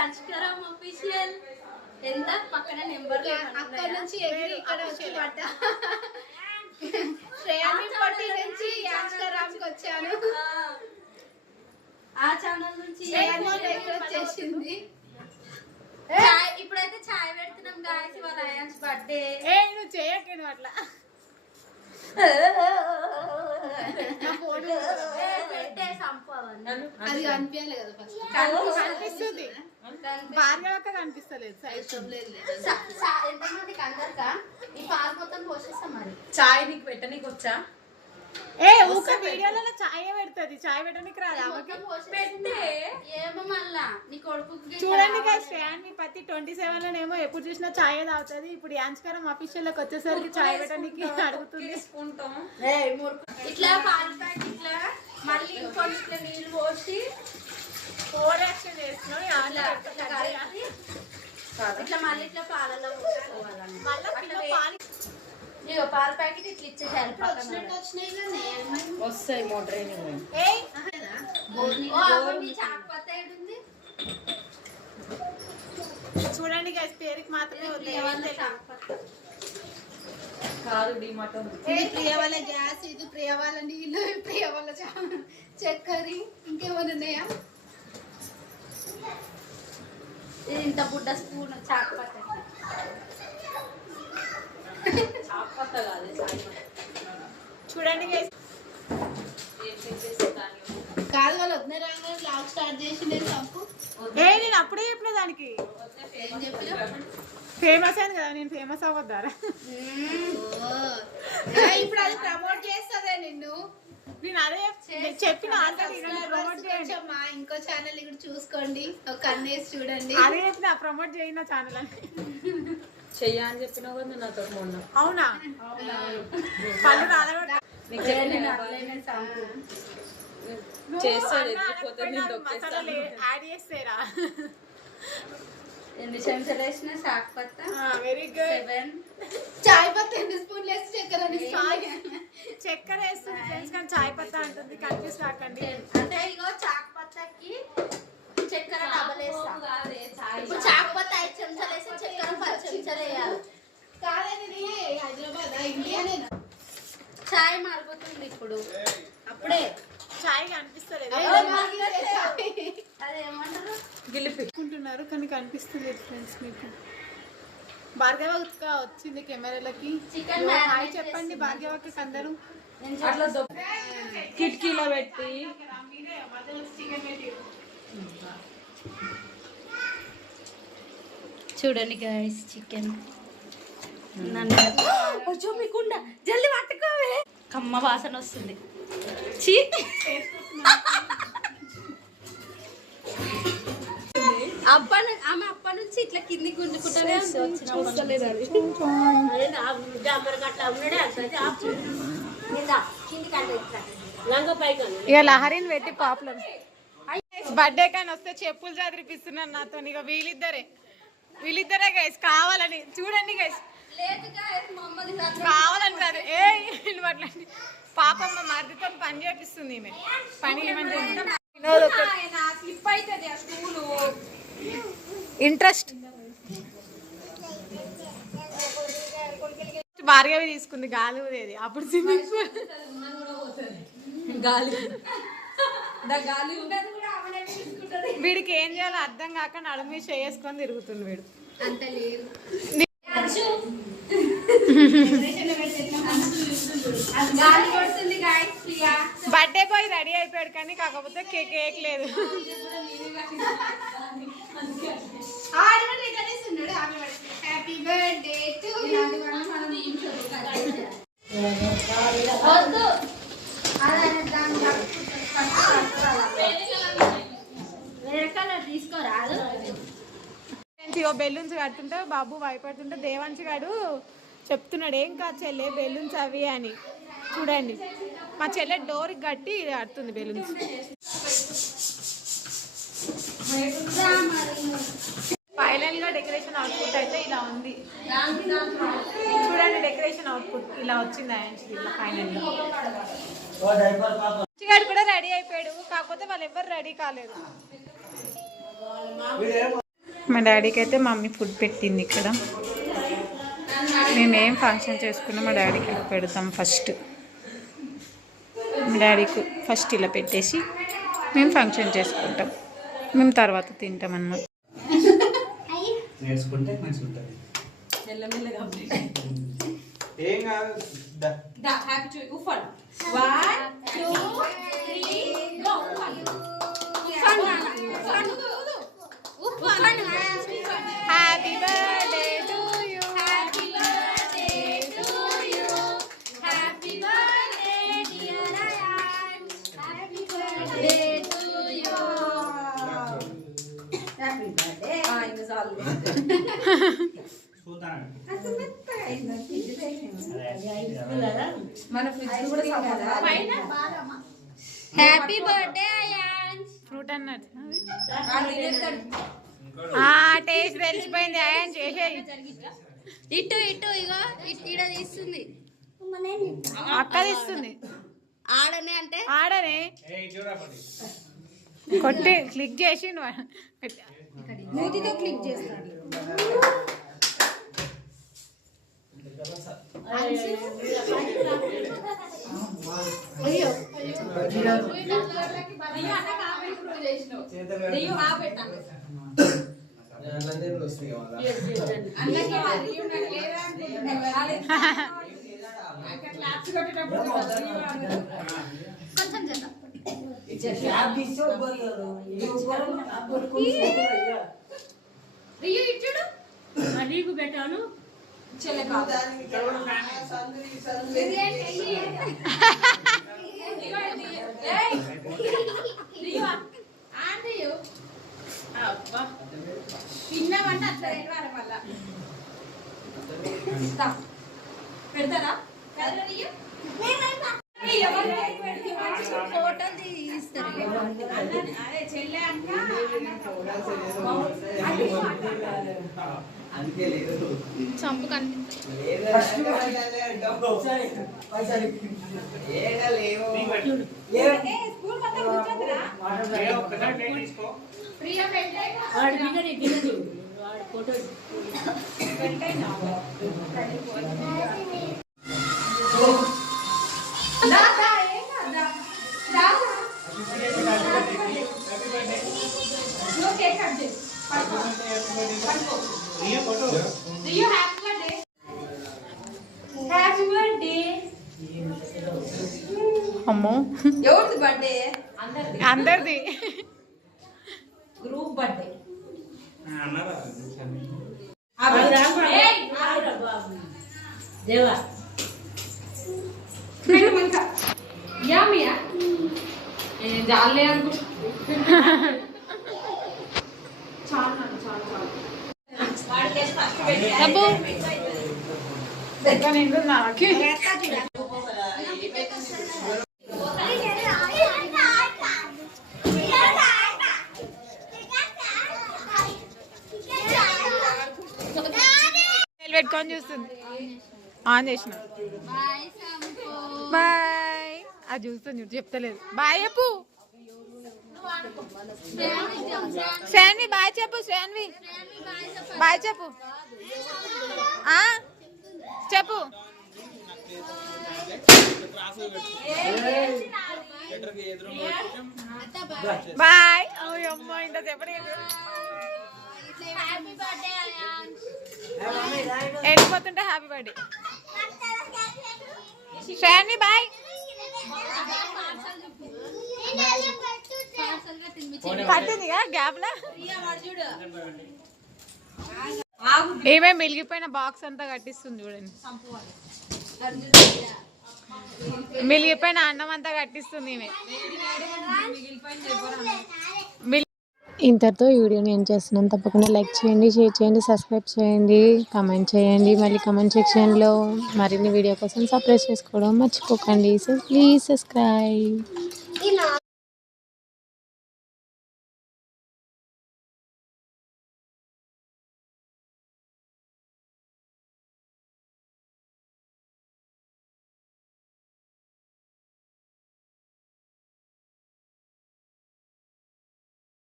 అంచుకరం official ఎంత పక్కన number అక్కడ నుంచి ఎగిరి ఇక్కడ వచ్చి పడ్డా శ్రేయాని పట్టి నుంచి అంచుకరంకి వచ్చాను ఆ ఛానల్ నుంచి వచ్చేసింది ఇప్పుడైతే చాయ్ పెడుతున్నాం గాయస్ ఇవాళ అయాన్స్ బర్త్డే నువ్వు చేయకేను అట్లా అది కనిపించాలి కదా ఫస్ట్ కనిపిస్తుంది భార్గవక్క కనిపిస్తలేదు ఎంతమందికి అందరికా ఈ పాలు మొత్తం పోసేస్తాం మరి చాయ్ నీకు పెట్టనీకి వచ్చా ఊక వీడియోలలో చాయ్ పెడుతుంది చాయ్ పెట్టడానికి రాదు ఏమో మళ్ళా నీ కొడుకు చూడండి శ్రేయాన్ని పత్తి 27 లోనేమో ఎప్పుడు చూసినా చాయ్ తాగుతుంది ఇప్పుడు యాంస్కరం అఫీషియల్ లోకి వచ్చేసరికి చాయ్ పెట్టడానికి అడుగుతుంది ఇట్లా పాలు ప్యాకెట్ ఇట్లా మళ్ళీ ఇంకొంచెం నీళ్ళు పోసి ఓవరాక్షన్ చేస్తున్నాం ఇట్లా మళ్ళీ ఇట్లా పాలలో పోసుకోవాలండి పాల ప్యాకెట్ ఇట్లా ఇచ్చేసారు వస్తాయి మోటర్ చూడండి పేరుకి మాత్రమే కాదు డిమార్ట్ ప్రియ వాళ్ళ గ్యాస్ ఇది ప్రియ వాళ్ళ నీళ్ళు ప్రియ వాళ్ళ చక్కెర ఇంకేమైనా ఉన్నాయా ఇంత బుడ్డ స్పూన్ చాకుపత్త చూడండి కాదు వాళ్ళు వద్ద రాగానే లాగ్ స్టార్ట్ చేసిండే తప్పు నేను అప్పుడే చెప్పిన దానికి ఫేమస్ అయింది కదా నేను ఫేమస్ అవ్వద్దారా ఇప్పుడు అది ప్రమోట్ చేస్తుందే నిన్ను నేను అదే చెప్పిన ప్రమోట్ మా ఇంకో ఛానల్ ఇక్కడ చూసుకోండి ఒక కన్నేసి చూడండి అదే చెప్పిన ప్రమోట్ చేయన ఛానల్ అని చెయ్య అని చెప్పినా కూడా నాతో మొన్న అవునా పళ్ళు రాలగొట్ట యాడ్ చేస్తారా ఎన్ని చెంచాలు వేసిన చాక్ పత్త వెరీ గుడ్ చాయ్ పత్త ఎన్ని స్పూన్లు వేసి చక్కెర చక్కెర వేస్తుంది ఫ్రెండ్స్ కానీ చాయ్ పత్త అంటుంది కన్ఫ్యూజ్ కాకండి అంటే ఇగో చాక్ పత్తకి చక్కెర డబల్ వేస్తా ఇప్పుడు చాక్ పత్త 5 చెంచాలు వేసి చక్కెర 10 చెంచాలు వేయాలి కాదండి హైదరాబాద్ ఇండియానే చాయ్ మారిపోతుంది ఇప్పుడు అప్పుడే చాయ్ కనిపిస్తలేదు అదేమంటారు గిలిపించుకుంటున్నారు కానీ కనిపిస్తుంది ఫ్రెండ్స్ మీకు భార్గవక్క వచ్చింది కెమెరాలకి హాయ్ చెప్పండి భార్గవక్కకి అందరూ కిటికీలో పెట్టి చూడండి గైస్ చికెన్ మీకుండా జల్ది పట్టుకోవే కమ్మ వాసన వస్తుంది చీ ఆమె అప్పటి నుంచి ఇట్లా కింది గుంజుకుంటానే ఇక లహరిని పెట్టి పాపులర్ బర్త్డే కానీ వస్తే చెప్పులు చదిరిపిస్తున్నాను నాతో ఇక వీళ్ళిద్దరే గైస్ కావాలని చూడండి గైస్ కావాలని కాదు అట్లండి పాపమ్మ మరిదితో పని చేపిస్తుంది ఈమె పని ఇంట్రెస్ట్ భార్గవి తీసుకుంది గాలి ఊదేది అప్పుడు స్విమ్మింగ్ పూల్ వీడికి ఏం చేయాలో అర్థం కాక నడుము చేసుకొని తిరుగుతుంది వీడు అంత లేదు బర్త్డే బాయ్ రెడీ అయిపోయాడు కానీ కాకపోతే కేక్ లేదు హ్యాపీ బర్త్డే టు తీసుకోరాదు బెలూన్స్ కడుతుంటే బాబు భయపడుతుంటే దేవాంశి గారు చెప్తున్నాడు ఏం కాదు చెల్లె బెలూన్స్ అవి అని చూడండి మా చెల్లె డోర్ కట్టి కడుతుంది బెలూన్స్ ఫైనల్ గా డెకరేషన్ అవుట్పుట్ అయితే ఇలా ఉంది చూడండి డెకరేషన్ అవుట్పుట్ ఇలా వచ్చింది అయాన్షి ఇలా ఫైనల్ గా కూడా రెడీ అయిపోయాడు కాకపోతే వాళ్ళు ఎవరు రెడీ కాలేదు మా డాడీకి అయితే మమ్మీ ఫుడ్ పెట్టింది ఇక్కడ. మేమేం ఫంక్షన్ చేసుకున్నా మా డాడీకి ఇలా పెడతాం ఫస్ట్. మా డాడీకి ఫస్ట్ ఇలా పెట్టేసి మేము ఫంక్షన్ చేసుకుంటాం. మేము తర్వాత తింటాం అన్నమాట. నేర్చుకుంటే మంచిగా ఉంటుంది. ఏం కాదు. Happy birthday to you. Happy birthday ions. Fruit అన్నట్టు టేస్ట్ తెలిసిపోయింది. అయాన్ చేసేది ఇటు ఇటు ఇగో ఇడ తీస్తుంది, అక్క తీస్తుంది. ఆడనే అంటే ఆడనే కొట్టి క్లిక్ చేసి మూతితో క్లిక్ చేస్తాడు. అయ్యో కొంచెం చేద్దాం. రియు ఇచ్చుడు నీకు పెట్టాను. తిన్నామంటే అట్లా మళ్ళా పెడతారా? ఫోటోలు తీస్తారు. అదే చెల్లె అంట చంపు అమ్మో ఎవరిది బర్త్డే? అందరిది గ్రూప్ బర్త్డే. దేవా జాలే అనుకో. పెట్టుకొని చూస్తుంది. ఆన్ చేసిన బాయ్ అది చూస్తుంది. చెప్తలేదు బాయ్ చెప్పు. శ్రాన్వి బాయ్ చెప్పు. శ్రాన్వి బాయ్ చెప్పు. చెప్పు. బాయ్. అమ్మ ఇంత చెప్పండి. వెళ్ళిపోతుంటే హ్యాపీ బర్త్డే. శ్రాన్వి బాయ్. పట్టిందిగా గ్యాప్ లో ఏమేమి మిలిగిపోయిన బాక్స్ అంతా కట్టిస్తుంది చూడండి. మిలిగిపోయిన అన్నం అంతా కట్టిస్తుంది ఈమె. ఇంతటితో ఈ వీడియోని ఏం చేస్తున్నాను. తప్పకుండా లైక్ చేయండి, షేర్ చేయండి, సబ్స్క్రైబ్ చేయండి, కామెంట్ చేయండి. మళ్ళీ కామెంట్ సెక్షన్లో మరిన్ని వీడియో కోసం సబ్స్క్రైబ్ చేసుకోవడం మర్చిపోకండి. So please subscribe.